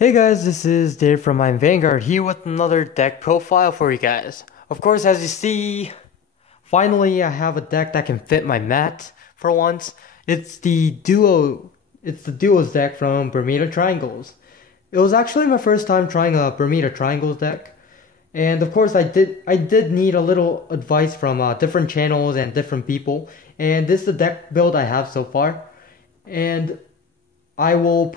Hey guys, this is Dave from my Vanguard here with another deck profile for you guys. Of course, as you see, finally I have a deck that can fit my mat for once. It's the duos deck from Bermuda Triangles. It was actually my first time trying a Bermuda Triangles deck. And of course I did need a little advice from different channels and different people. And this is the deck build I have so far. And I will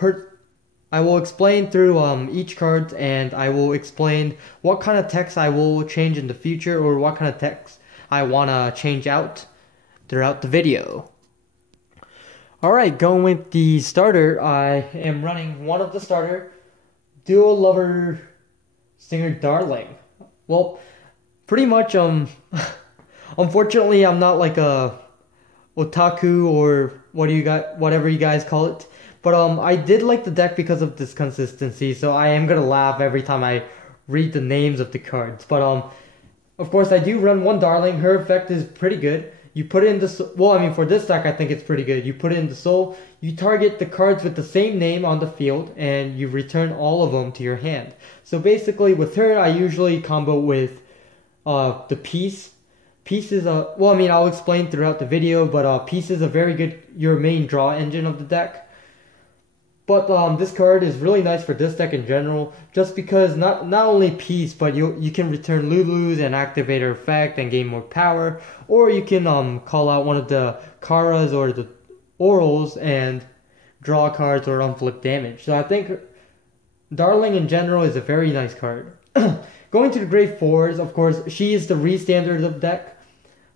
explain through each card, and I will explain what kind of text I will change in the future or what kind of text I want to change out throughout the video. Alright, going with the starter, I am running one of the starter, Duo Lover Singer Darling. Well, pretty much, unfortunately I'm not like a otaku or whatever you guys call it. But I did like the deck because of this consistency, so I am gonna laugh every time I read the names of the cards. But of course I do run one Darling. Her effect is pretty good. You put it in the for this deck I think it's pretty good. You put it in the soul. You target the cards with the same name on the field, and you return all of them to your hand. So basically, with her, I usually combo with the Peace. Peace is I'll explain throughout the video, but Peace is a very good your main draw engine of the deck. But this card is really nice for this deck in general, just because not only Peace, but you can return Lulus and activate her effect and gain more power, or you can call out one of the Karas or the Orals and draw cards or unflip damage. So I think Darling in general is a very nice card. Going to the grade 4s, of course, she is the re-standard of the deck.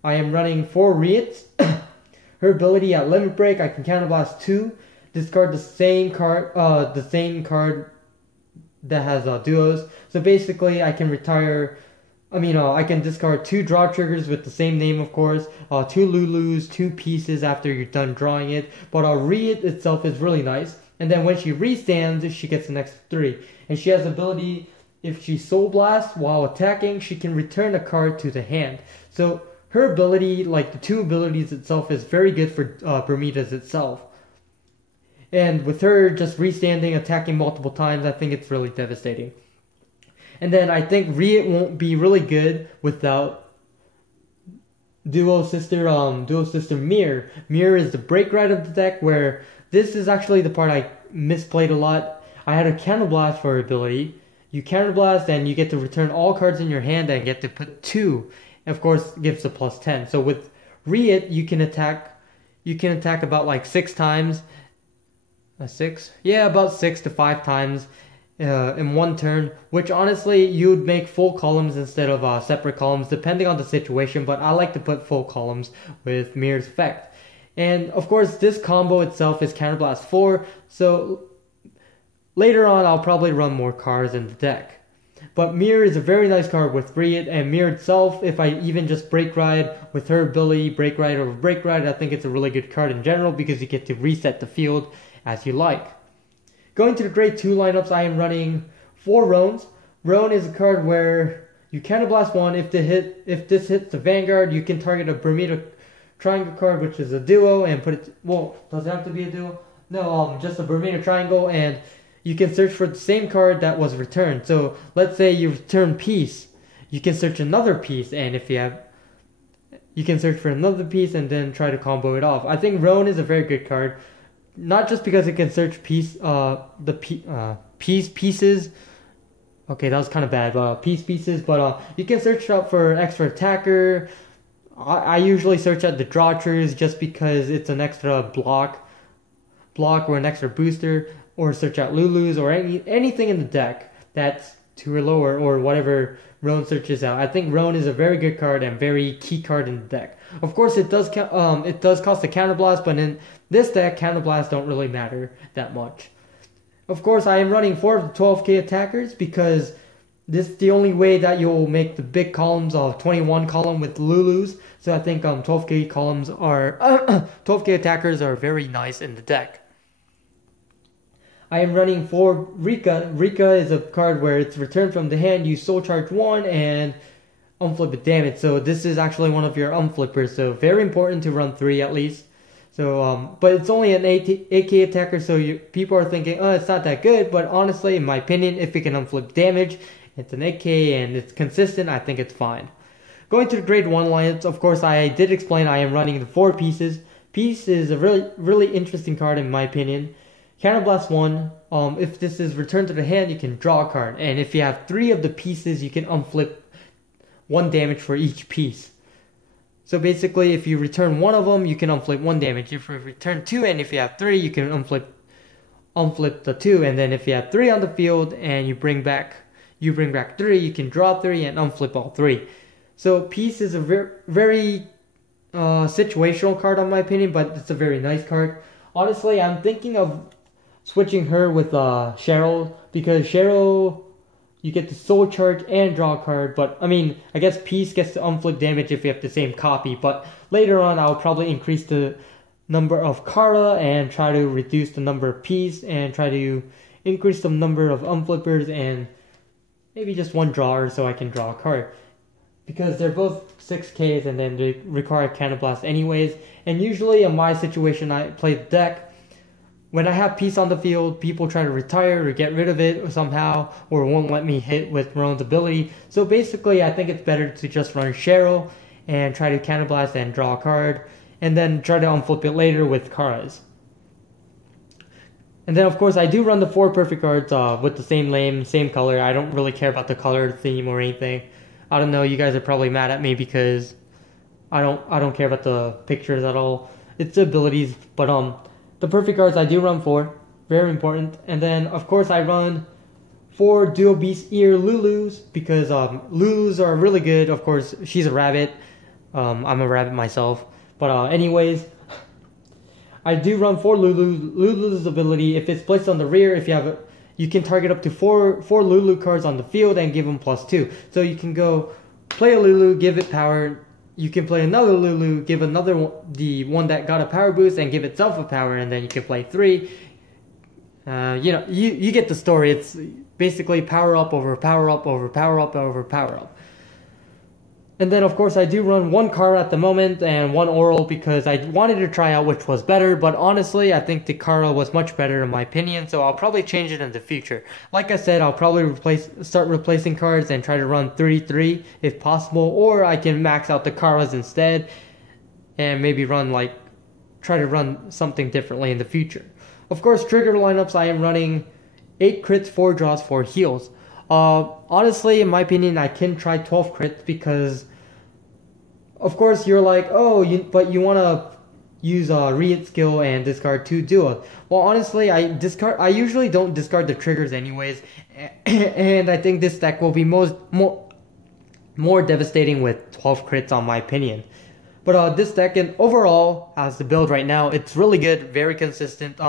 I am running 4 Reit. Her ability at Limit Break, I can counterblast 2. Discard the same card that has duos. So basically, I can I can discard 2 draw triggers with the same name, of course. 2 Lulus, 2 Pieces after you're done drawing it. But Reit itself is really nice. And then when she restands, she gets an extra 3. And she has the ability, if she Soul Blasts while attacking, she can return a card to the hand. So her ability, like the 2 abilities itself, is very good for Bermuda's itself. And with her just restanding, attacking multiple times, I think it's really devastating. And then I think Reit won't be really good without duo sister Meer. Meer is the break right of the deck, where this is actually the part I misplayed a lot. I had a counterblast for her ability. You counterblast and you get to return all cards in your hand and get to put 2. Of course, gives a plus 10. So with Reit, you can attack about like 6 times. 6? Yeah, about 6 to 5 times in one turn, which honestly you would make full columns instead of separate columns depending on the situation, but I like to put full columns with Meer's effect. And of course this combo itself is Counterblast 4, so later on I'll probably run more cards in the deck. But Meer is a very nice card with Reit, and Meer itself, if I even just Break Ride with her ability, Break Ride over Break Ride, I think it's a really good card in general because you get to reset the field as you like. Going to the grade 2 lineups, I am running 4 Roans. Roan is a card where you counterblast 1. If this hits the Vanguard, you can target a Bermuda Triangle card, which is a duo, and put it. Well, does it have to be a duo? No, just a Bermuda Triangle, and you can search for the same card that was returned. So let's say you return Peace, you can search another Piece, and if you can search for another Piece and then try to combo it off. I think Roan is a very good card. Not just because it can search pieces. Okay, that was kind of bad. Pieces, but you can search up for extra attacker. I usually search at the draw triggers just because it's an extra block or an extra booster, or search at Lulus or anything in the deck that's 2 or lower, or whatever Roan searches out. I think Roan is a very good card and very key card in the deck. Of course, it does cost a counterblast, but in this deck, counterblasts don't really matter that much. Of course, I am running 4 of the 12k attackers because this is the only way that you'll make the big columns of 21 column with Lulus. So I think 12k columns are 12k attackers are very nice in the deck. I am running 4 Rika. Rika is a card where it's returned from the hand, you soul charge 1 and unflip it damage. So this is actually one of your unflippers, so very important to run 3 at least. So, but it's only an AK attacker, so people are thinking, oh, it's not that good. But honestly, in my opinion, if it can unflip damage, it's an AK and it's consistent, I think it's fine. Going to the grade 1 lineups, of course, I did explain I am running the 4 pieces. Piece is a really interesting card in my opinion. Counterblast 1, if this is returned to the hand, you can draw a card. And if you have 3 of the pieces, you can unflip 1 damage for each piece. So basically, if you return 1 of them, you can unflip 1 damage. If you return 2, and if you have 3, you can unflip the 2. And then if you have 3 on the field and you bring back 3, you can draw 3 and unflip all 3. So Peace is a very situational card in my opinion, but it's a very nice card. Honestly, I'm thinking of switching her with Cheryl, because Cheryl, you get the soul charge and draw a card, but I mean, I guess Peace gets to unflip damage if you have the same copy, but later on I'll probably increase the number of Kara and try to reduce the number of Peace and try to increase the number of unflippers and maybe just 1 drawer so I can draw a card. Because they're both 6Ks and then they require Counterblast anyways. And usually in my situation, I play the deck. When I have Peace on the field, people try to retire or get rid of it somehow, or won't let me hit with Rowan's ability. So basically, I think it's better to just run Cheryl and try to Counterblast and draw a card, and then try to unflip it later with Kara's. And then of course I do run the 4 perfect cards with the same name, same color. I don't really care about the color theme or anything. I don't know, you guys are probably mad at me because I don't care about the pictures at all. It's the abilities, but the perfect cards I do run 4, very important. And then of course I run 4 Dual Beast Ear Lulus because Lulus are really good. Of course, she's a rabbit. I'm a rabbit myself. But anyways, I do run 4 Lulus. Lulu's ability, if it's placed on the rear, if you have you can target up to 4 Lulu cards on the field and give them +2. So you can go play a Lulu, give it power. You can play another Lulu, give another one, the one that got a power boost, and give itself a power, and then you can play 3. You know, you get the story. It's basically power up over power up over power up over power up. And then, of course, I do run 1 Kara at the moment and 1 Oral because I wanted to try out which was better. But honestly, I think the Kara was much better in my opinion, so I'll probably change it in the future. Like I said, I'll probably start replacing cards and try to run 3-3 if possible. Or I can max out the Karas instead and maybe try to run something differently in the future. Of course, trigger lineups, I am running 8 crits, 4 draws, 4 heals. Honestly, in my opinion, I can try 12 crits because, of course, you're like, oh, but you want to use Reit skill and discard 2 duos. Well, honestly, I usually don't discard the triggers anyways, and I think this deck will be more devastating with 12 crits, on my opinion. But this deck, and overall, as the build right now, it's really good, very consistent.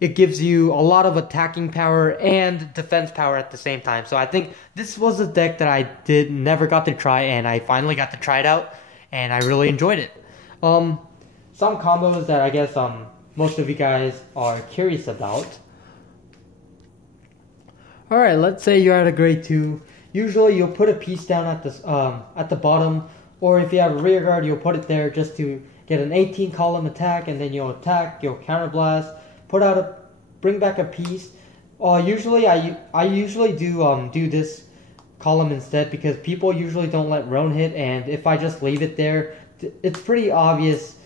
It gives you a lot of attacking power and defense power at the same time. So I think this was a deck that I never got to try, and I finally got to try it out, and I really enjoyed it. Some combos that I guess most of you guys are curious about. Alright, let's say you're at a grade 2. Usually you'll put a piece down at the bottom, or if you have a rear guard, you'll put it there just to get an 18 column attack, and then you'll attack, you'll counterblast, bring back a piece. Usually I usually do this column instead because people usually don't let Roan hit, and if I just leave it there, it's pretty obvious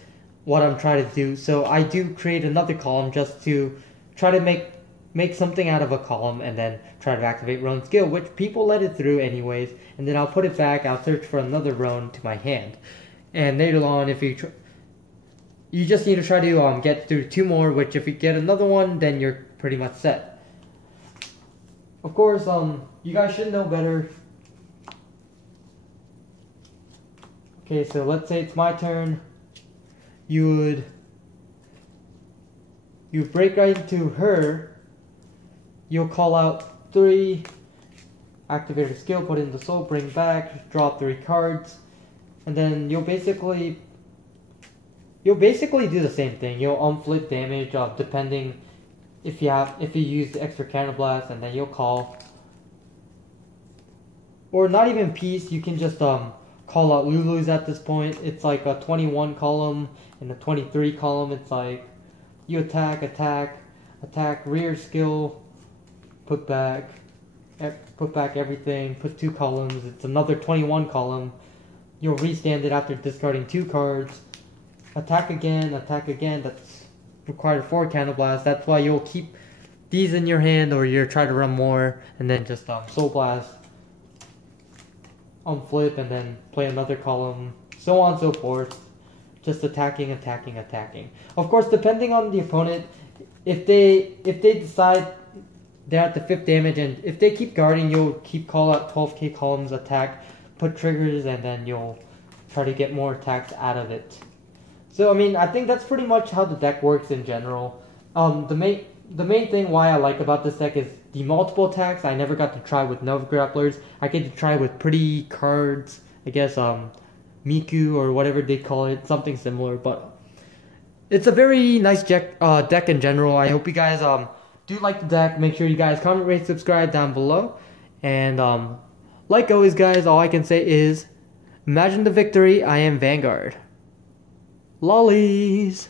what I'm trying to do. So I do create another column just to try to make something out of a column and then try to activate Roan's skill, which people let it through anyways, and then I'll put it back, I'll search for another Roan to my hand. And later on, if you just need to try to get through 2 more, which if you get another one, then you're pretty much set. Of course, you guys should know better. Okay, so let's say it's my turn. You break right into her. You'll call out 3, activate her skill, put in the soul, bring back, draw 3 cards, and then you'll basically do the same thing. You'll unflip damage depending if you use the extra counterblast, and then you'll call. Or not even piece, you can just call out Lulus at this point. It's like a 21 column and a 23 column. It's like you attack, attack, attack, rear skill, put back everything, put 2 columns. It's another 21 column. You'll restand it after discarding 2 cards. Attack again, that's required 4 Candle Blast. That's why you'll keep these in your hand, or you'll try to run more, and then just Soul Blast on flip, and then play another column, so on and so forth. Just attacking. Of course, depending on the opponent, if they decide they're at the 5th damage, and if they keep guarding, you'll keep call out 12k columns, attack, put triggers, and then you'll try to get more attacks out of it. So I mean, I think that's pretty much how the deck works in general. The main thing why I like about this deck is the multiple attacks. I never got to try with Nova Grapplers. I get to try with pretty cards, I guess Miku or whatever they call it, something similar. But it's a very nice deck in general. I hope you guys do like the deck. Make sure you guys comment, rate, subscribe down below. And like always, guys, all I can say is, imagine the victory. I am Vanguard. Lollies!